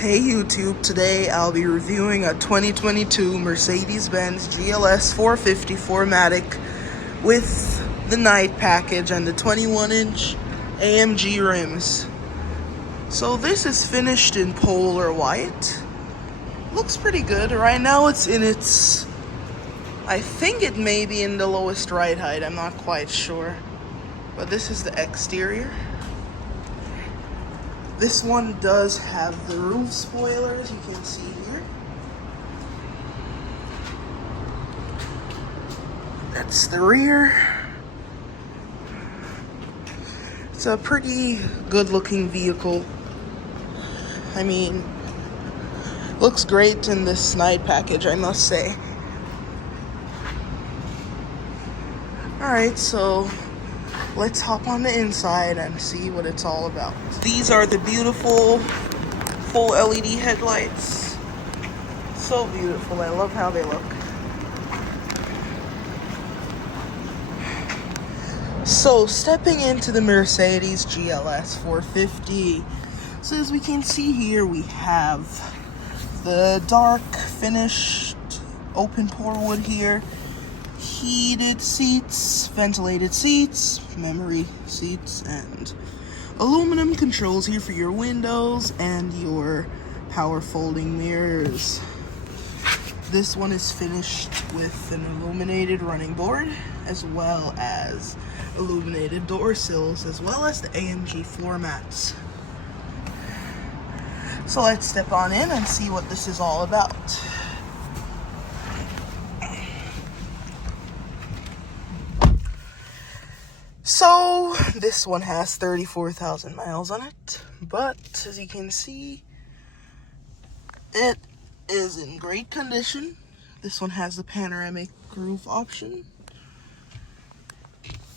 Hey YouTube, today I'll be reviewing a 2022 Mercedes-Benz GLS450 4Matic with the night package and the 21-inch AMG rims. So this is finished in polar white. Looks pretty good. Right now it's in its, I think it may be in the lowest ride height, I'm not quite sure. But this is the exterior. This one does have the roof spoilers, you can see here. That's the rear. It's a pretty good looking vehicle. I mean, looks great in this night package, I must say. Alright, so let's hop on the inside and see what it's all about. These are the beautiful full LED headlights. So beautiful, I love how they look. So stepping into the Mercedes GLS450. So as we can see here, we have the dark finished open pore wood here. Heated seats, ventilated seats, memory seats, and aluminum controls here for your windows and your power folding mirrors. This one is finished with an illuminated running board, as well as illuminated door sills, as well as the AMG floor mats. So let's step on in and see what this is all about. So this one has 34,000 miles on it, but as you can see, it is in great condition. This one has the panoramic roof option.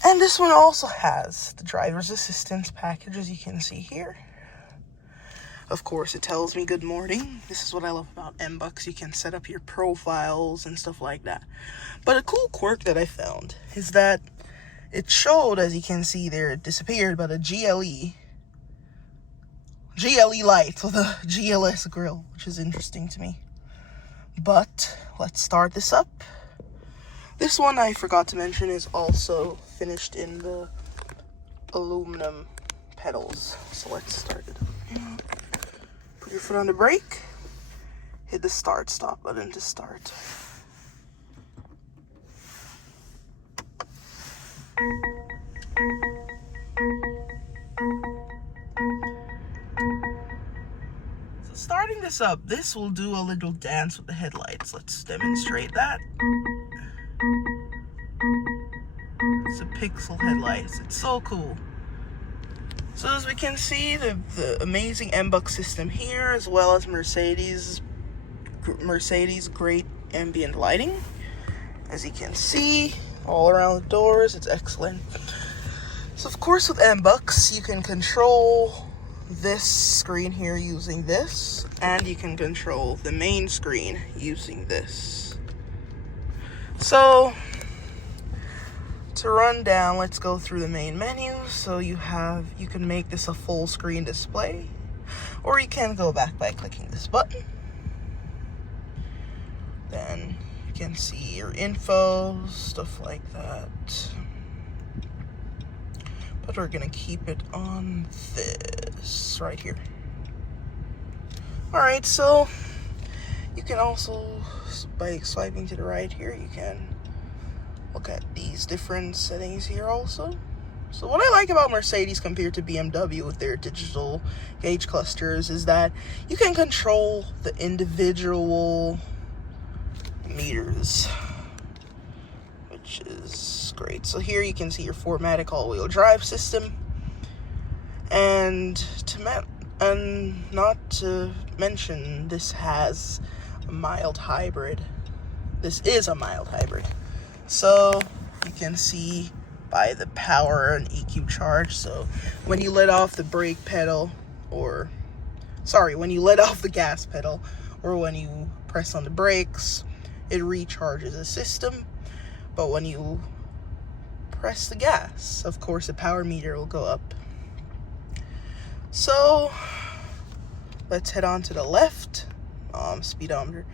And this one also has the driver's assistance package, as you can see here. Of course, it tells me good morning. This is what I love about Mbox. You can set up your profiles and stuff like that. But a cool quirk that I found is that it showed, as you can see there, it disappeared, but a GLE light with a GLS grill, which is interesting to me. But let's start this up. This one, I forgot to mention, is also finished in the aluminum pedals. So let's start it up. Put your foot on the brake. Hit the start-stop button to start. So starting this up, this will do a little dance with the headlights. Let's demonstrate that. It's a pixel headlights. It's so cool. So as we can see, the amazing Mbox system here, as well as Mercedes great ambient lighting. As you can see, all around the doors, it's excellent. So of course with Mbox, you can control this screen here using this, and you can control the main screen using this. So to run down, let's go through the main menu. So you can make this a full screen display, or you can go back by clicking this button. Then you can see your info, stuff like that. But we're gonna keep it on this right here. Alright, so you can also, by swiping to the right here, you can look at these different settings here also. So what I like about Mercedes compared to BMW with their digital gauge clusters is that you can control the individual meters, which is great. So here you can see your 4Matic all-wheel drive system, and not to mention, this has a mild hybrid. This is a mild hybrid. So you can see by the power and EQ charge. So when you let off the brake pedal, when you let off the gas pedal, or when you press on the brakes, it recharges the system. But when you press the gas, of course the power meter will go up. So Let's head on to the left. Speedometer.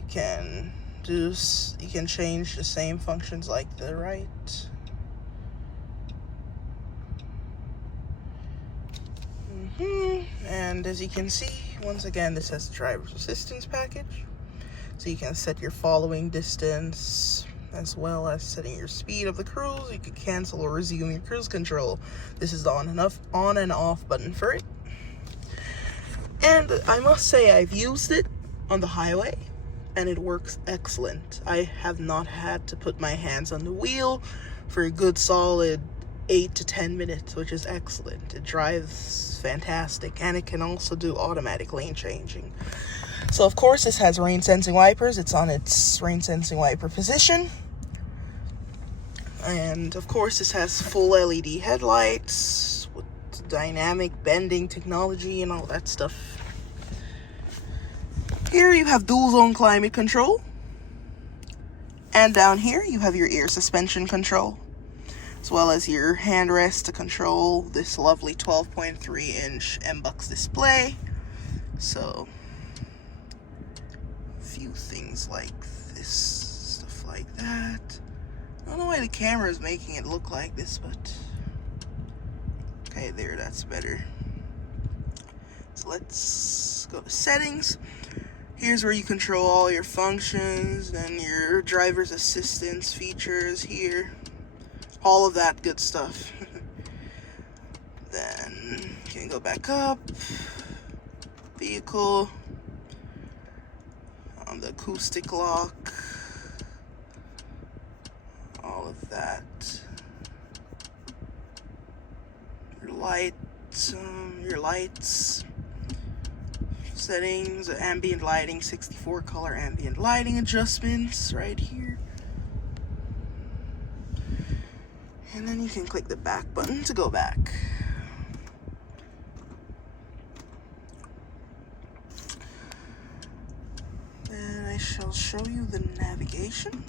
You can change the same functions like the right. And as you can see, once again, this has the driver's assistance package. So you can set your following distance, as well as setting your speed of the cruise. You can cancel or resume your cruise control. This is the on and off button for it. And I must say, I've used it on the highway, and it works excellent. I have not had to put my hands on the wheel for a good solid 8 to 10 minutes, which is excellent. It drives fantastic, and it can also do automatic lane changing. So of course this has rain sensing wipers. It's on its rain sensing wiper position. And of course this has full LED headlights with dynamic bending technology and all that stuff. Here you have dual zone climate control. And down here you have your ear suspension control, as well as your hand rest to control this lovely 12.3-inch Mbox display. So, a few things like this, stuff like that. I don't know why the camera is making it look like this, but okay, there, that's better. So let's go to settings. Here's where you control all your functions and your driver's assistance features here. All of that good stuff. Then you can go back up. Vehicle. On the acoustic lock. All of that. Your lights. Settings, ambient lighting, 64 color ambient lighting adjustments right here. And then you can click the back button to go back. Then I shall show you the navigation.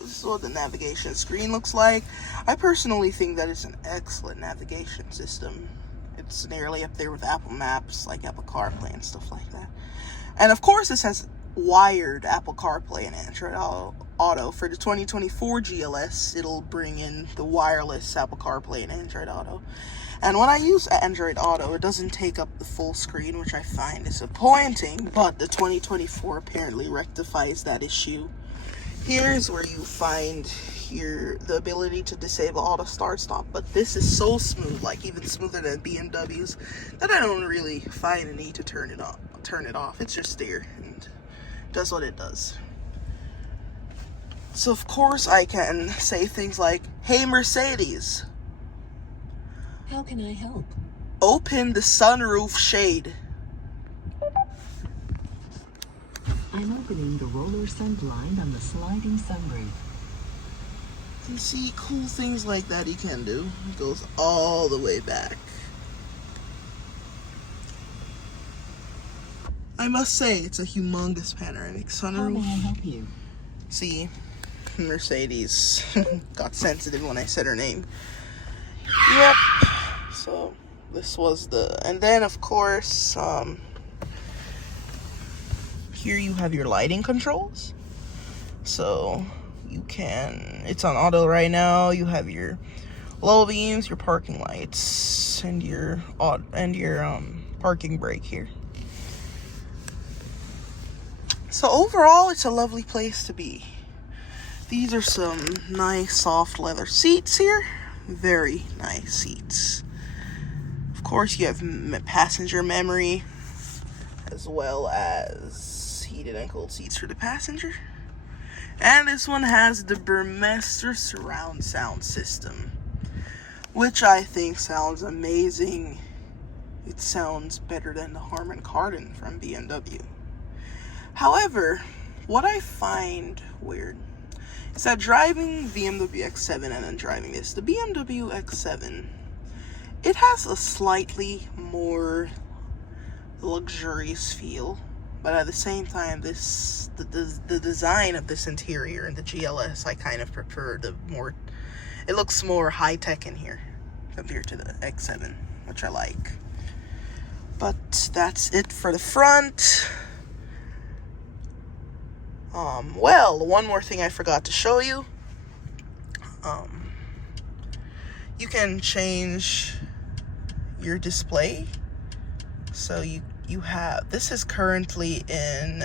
This is what the navigation screen looks like. I personally think that it's an excellent navigation system. It's nearly up there with Apple Maps, like Apple CarPlay and stuff like that. And of course, this has wired Apple CarPlay and Android Auto. For the 2024 GLS, it'll bring in the wireless Apple CarPlay and Android Auto. And when I use Android Auto, it doesn't take up the full screen, which I find disappointing, but the 2024 apparently rectifies that issue. Here's where you find the ability to disable auto start stop, but this is so smooth, like even smoother than BMW's, that I don't really find a need to turn it off. It's just there and does what it does. So of course I can say things like, "Hey Mercedes, how can I help? Open the sunroof shade." I'm opening the roller sun blind on the sliding sunroof. You see, cool things like that he can do. It goes all the way back. I must say, it's a humongous panoramic sunroof. How may I help you? See, Mercedes got sensitive when I said her name. Yep. So this was and then of course, here you have your lighting controls. So it's on auto right now. You have your low beams, your parking lights, and your parking brake here. So overall, it's a lovely place to be. These are some nice soft leather seats here. Very nice seats. Of course, you have passenger memory, as well as heated and cooled seats for the passenger. And this one has the Burmester surround sound system, which I think sounds amazing. It sounds better than the Harman Kardon from BMW. However, what I find weird is that driving BMW X7 and then driving this, the BMW X7, it has a slightly more luxurious feel. But at the same time, the design of this interior and the GLS, I kind of prefer it looks more high-tech in here compared to the X7, which I like. But that's it for the front. Well, one more thing I forgot to show you. You can change your display. So you have, this is currently in,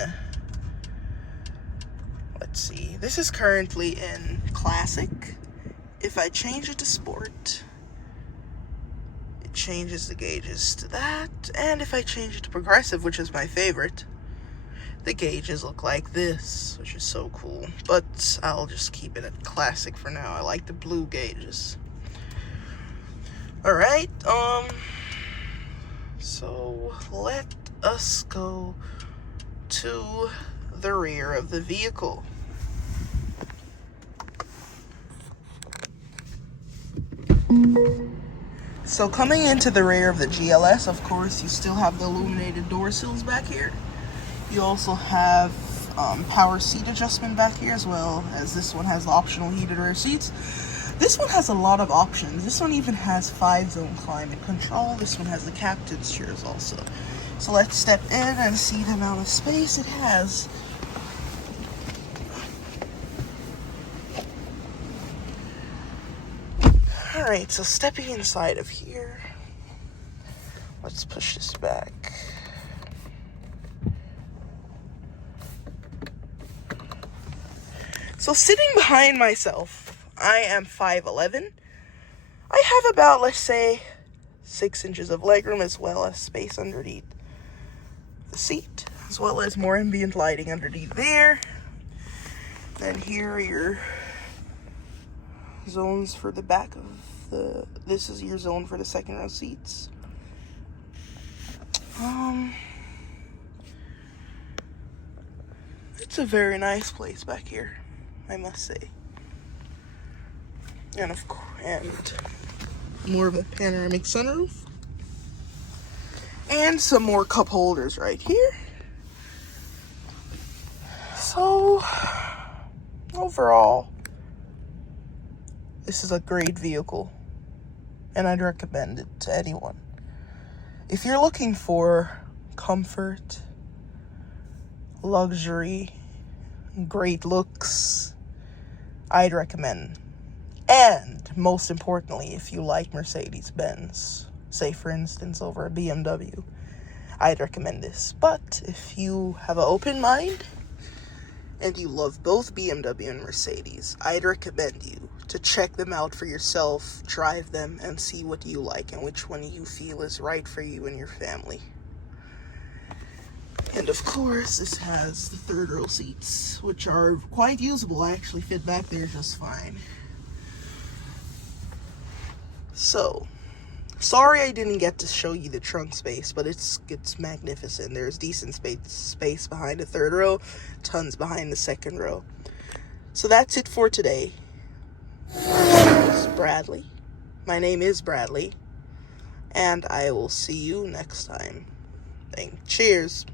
let's see, this is currently in classic. If I change it to sport, it changes the gauges to that. And if I change it to progressive, which is my favorite, the gauges look like this, which is so cool. But I'll just keep it at classic for now. I like the blue gauges. Alright, so let us go to the rear of the vehicle. So coming into the rear of the GLS, of course, you still have the illuminated door sills back here. You also have power seat adjustment back here, as well as this one has the optional heated rear seats. This one has a lot of options. This one even has 5-zone climate control. This one has the captain's chairs also. So let's step in and see the amount of space it has. Alright, so stepping inside of here, let's push this back. So sitting behind myself, I am 5'11". I have about, let's say, 6 inches of legroom, as well as space underneath the seat, as well as more ambient lighting underneath there. Then here are your zones for the back of the, this is your zone for the second row seats. It's a very nice place back here, I must say. And of course, and more of a panoramic sunroof. And some more cup holders right here. So, overall, this is a great vehicle, and I'd recommend it to anyone. If you're looking for comfort, luxury, great looks, I'd recommend. And most importantly, if you like Mercedes-Benz, say for instance over a BMW, I'd recommend this. But if you have an open mind and you love both BMW and Mercedes, I'd recommend you to check them out for yourself, drive them, and see what you like and which one you feel is right for you and your family. And of course, this has the third row seats, which are quite usable. I actually fit back there just fine. So, sorry I didn't get to show you the trunk space, but it's magnificent. There's decent space behind the third row, tons behind the second row. So that's it for today. My name is Bradley, and I will see you next time. Cheers.